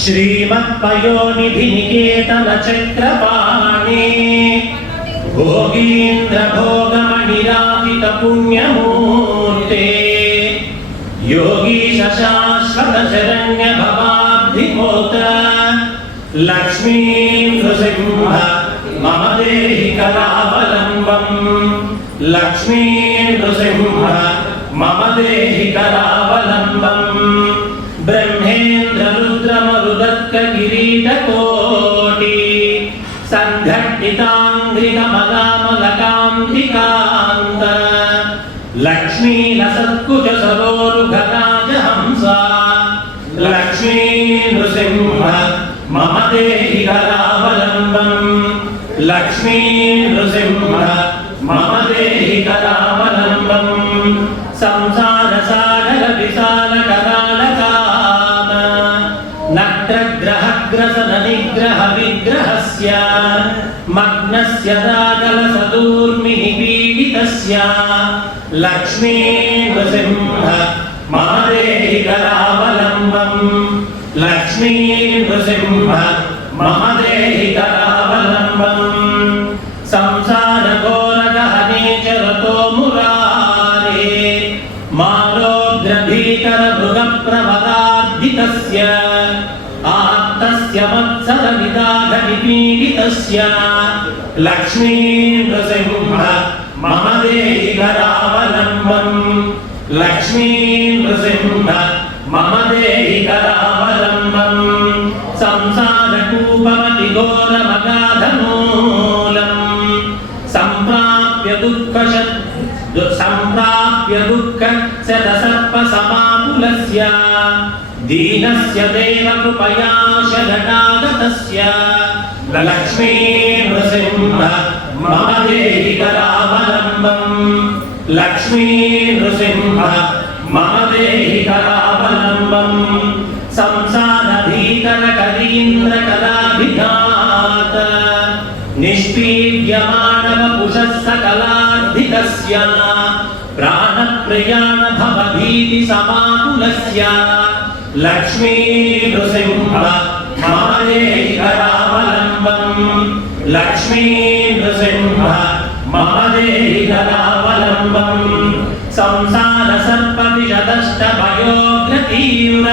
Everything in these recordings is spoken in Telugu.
श्रीमत्पयोनिधिनिकेतनचक्रपाणि भोगीन्द्रभोगमणिराजितपुण्यमूर्ते योगीश शाश्वतशरण्यभवाब्धिमोत लक्ष्मी नृसिंह मम देहि करावलम्बम् लक्ष्मी नृसिंह मम देहि करावलम्बम् కిరీటకోటి సంఘటితాంగ్రితమలామలకాంతికాంత లక్ష్మీన సత్కుచ సరోరుఘనాజ హంస లక్ష్మీ నృసింహ మమ దేహి కరావలంబం లక్ష్మీ నృసింహ మమ దేహి కరావలంబం नक्रग्रहग्रसन निग्रह विग्रहस्य मग्नस्य दागलसदूर्मिः पीडितस्य लक्ष्मी नृसिंह मम देहि करावलम्बम् लक्ष्मी नृसिंह मम देहि करावलम्बम् संसारघोरगहने च रतो मुरारे मालोग्रभीकरमृगप्रवरार्जितस्य मत्सरविदाघविपीडितस्य लक्ष्मी नृसिंह मम देहि करावलम्बम् लक्ष्मी नृसिंह मम देहि करावलम्बम् संसारकूपमति घोरमगाधमूलम् सम्प्राप्य दुःखश सम्प्राप्य दुःख शतसर्पसमाकुलस्य दीनस्य देवकृपया शरणागतस्य లక్ష్మీ నృసింహ మమ దేహిక రామలంబం లక్ష్మీ నృసింహ మమ దేహిక రామలంబం సంసారధీకర కలీంద్ర కళాభిఘాత. నిష్పీడ్యమాణవ పుషస్స కళార్ధికస్య ప్రాణప్రయాణ భవభీతి సమాకులస్య. లక్ష్మీ నృసింహ మాదేహికరావలంబం లక్ష్మీ నృసింహ మాదేహికరావలంబం సంసార సర్పవిషదష్ట భయోగ్రతీవ్ర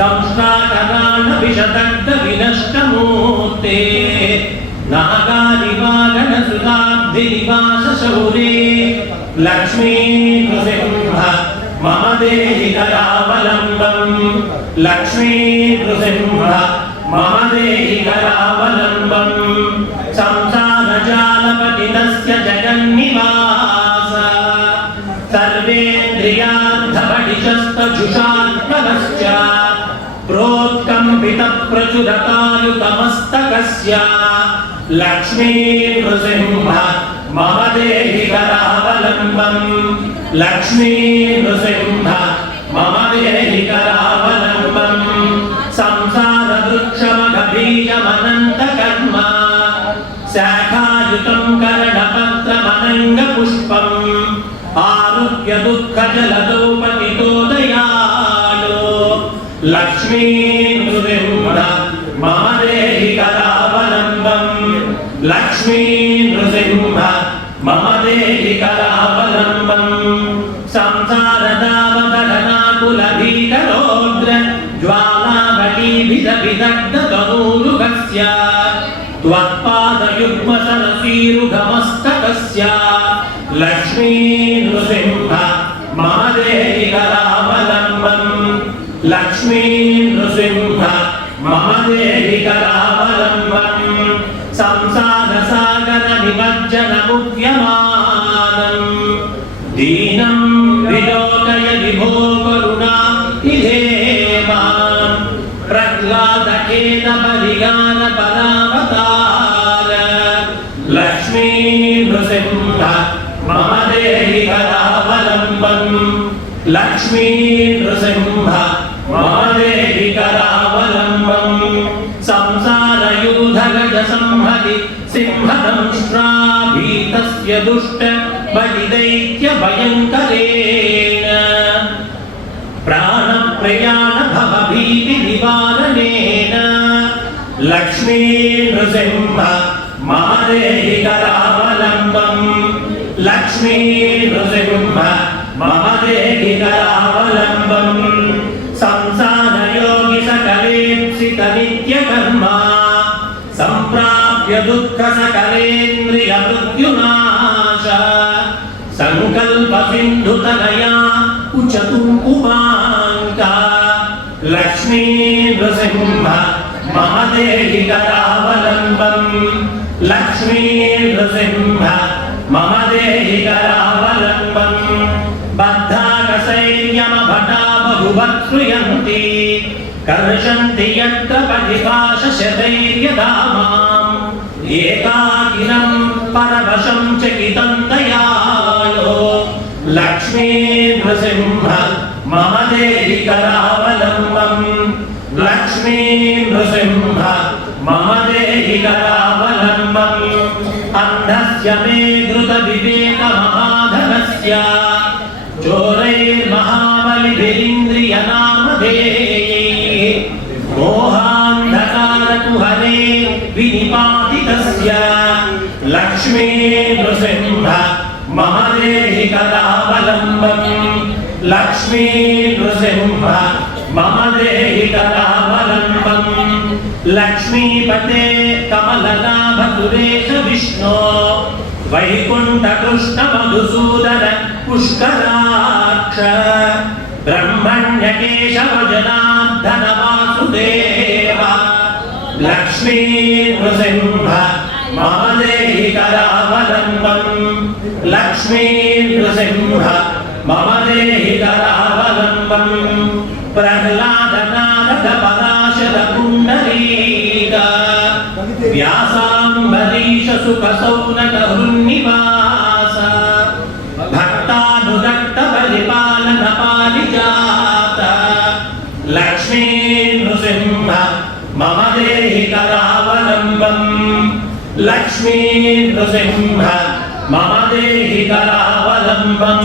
దంష్టాకరాణ విషదగ్ధ వినష్టమూర్తే నాగాదివాగణ సుతాబ్ది నివాస శౌరే లక్ష్మీ నృసింహ మమ దేహి కరావలంబం లక్ష్మీ నృసింహ మమదేహికరావలంబం సంసారజాలపతితస్య జగన్నివాస సర్వేంద్రియార్థపటిచస్తజుషాత్మనశ్చ ప్రోత్కంపిత ప్రచురతాయుతమస్తకస్య లక్ష్మీ నృసింహ మమ దేహికరావలంబం లక్ష్మీ నృసింహ మమ దేహికరావ आरुह्य दुःखजलदौ पतितोदयालो लक्ष्मी नृसिंह मम देहि करावलम्बम् लक्ष्मी नृसिंह मम देहि करावलम्बम् संसारदामदघनाकुलभीकरोग्र ज्वालाभटीभिदभिदग्धतनूरुहस्य त्वत्पादयुग्मसरसीरुघमस्तकस्य लक्ष्मी నృసింహ మమదేహి కరావలంబం లక్ష్మీ నృసింహ మమదేహి కరావలంబం సంసారయోగి సకలేప్సిత నిత్యకర్మ. సంప్రాప్య దుఃఖ సకలేంద్రియ మృత్యునాశ. సంకల్ప సింధు తనయా సింధుతనయా ఉమాంక లక్ష్మీ నృసింహ మమ కరావలంబం లక్ష్మీ నృసింహ మమ దేహి కరావలంబం బద్ధాకసైర్యమ భటా కర్షంతి యత్ర పరిభాషశతైర్యదా ఏకాకినం పరవశం చకితం దయాళో లక్ష్మీ నృసింహ మమ దేహి అంధస్య మే ధృత వివేక మహాధనస్య. చోరైర్మహాబలిభిరింద్రియ నామధేయైః మోహాంధకారకుహరే వినిపాతితస్య లక్ష్మీ నృసింహ మమ దేహి కరావలంబం లక్ష్మీ నృసింహ మమ దేహి వైకుంఠ కృష్ణ మధుసూదన పుష్కరాక్ష బ్రహ్మణ్య కేశవ జనార్దన వాసుదేవ లక్ష్మీ నృసింహ మమ కరావలంబం లక్ష్మీ నృసింహ మమ దేహి వ్యాసాంబరీష సుఖ భక్తానురక్త పరిపాలన పారిజాత లక్ష్మీ నృసింహ మమ దేహి కరావలంబం. లక్ష్మీ నృసింహ మమ దేహి కరావలంబం.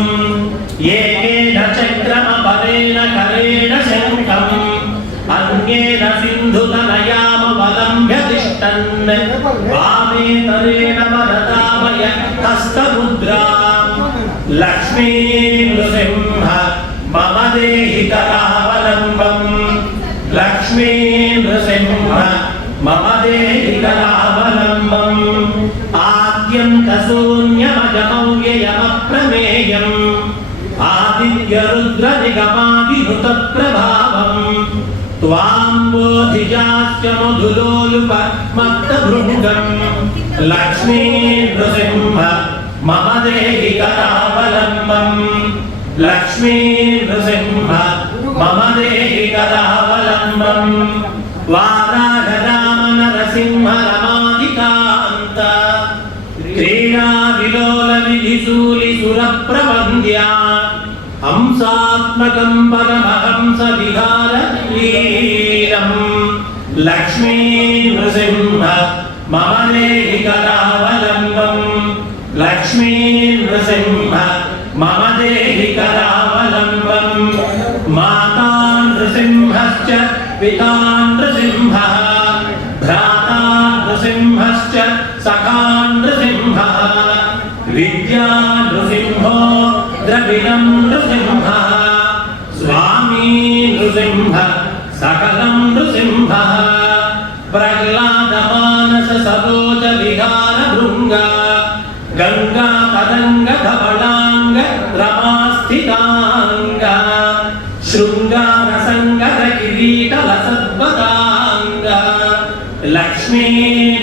దేహి కరావలంబం లక్ష్మీ నృసింహ మమ దేహి కరావలంబం ఆద్యం కశూన్యమజమవ్యయమప్రమేయం ఆదిత్య రుద్ర నిగమాదిహృత ప్రభావం త్వాంబోధిజాస్య మధులోలుప మత్త భృంగం లక్ష్మీ నృసింహ మమ దేహి కరావలంబం లక్ష్మీ నరసింహ రమాదికాంత క్రీడా విలోల విధిశూలి సురప్రబంద్యా హంసాత్మకం పరమహంస విహార వీరం లక్ష్మీ నృసింహ మమ దేహి కరావలంబం లక్ష్మీ నృసింహ దేహి కరావలంబం మాతా నృసింహశ్చ పితా నృసింహ భ్రాతా నృసింహశ్చ సఖా నృసింహ విద్యా నృసింహో ద్రవిణం నృసింహ స్వామీ నృసింహ సకలం నృసింహ ప్రహ్లాద మానస సరోజ శృంగార సంగర కిరీటల లసద్వదాంగ లక్ష్మీ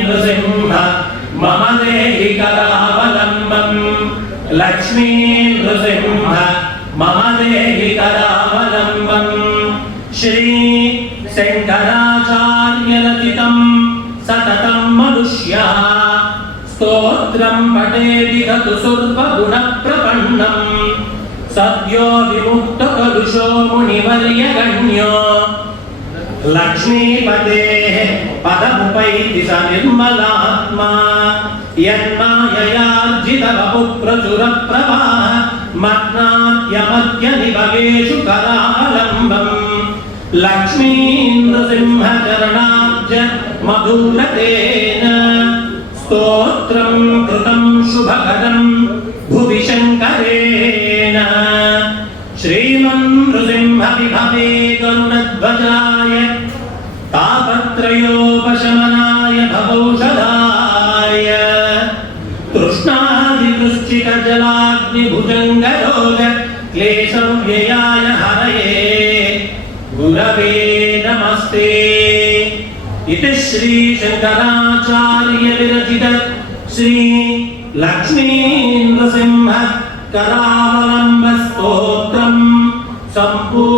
నృసింహ మమ దేహి కరావలంబం లక్ష్మీ నృసింహ మమ దేహి కరావలంబం శ్రీ శంకరాచార్యరచితం సతతం మనుష్య. స్తోత్రం పఠేది గతు సుర్వగుణ ప్రపన్నం. సద్యో విముక్త కలుషో మునివర్యగణ్యో లక్ష్మీపదే పదముపైతి స నిర్మలాత్మా యన్మాయయార్జిత బహు ప్రచుర ప్రభా మగ్నాద్యమద్య నిభవేషు కరాలంబం లక్ష్మీంద్రసింహచరణాబ్జ మధురతేన స్తోత్రం కృతం శుభకరం. భువి శంకరేణ नृसिंहविभवे गरुडध्वजाय तापत्रयोपशमनाय भवौषधाय। कृष्णादिवृश्चिकजलाग्निभुजङ्गरोग क्लेशव्ययाय हरये। गुरवे नमस्ते। इति श्रीशङ्कराचार्यविरचित श्रीलक्ष्मीन्द्रसिंह करावलम्बस्तोत्र Tambor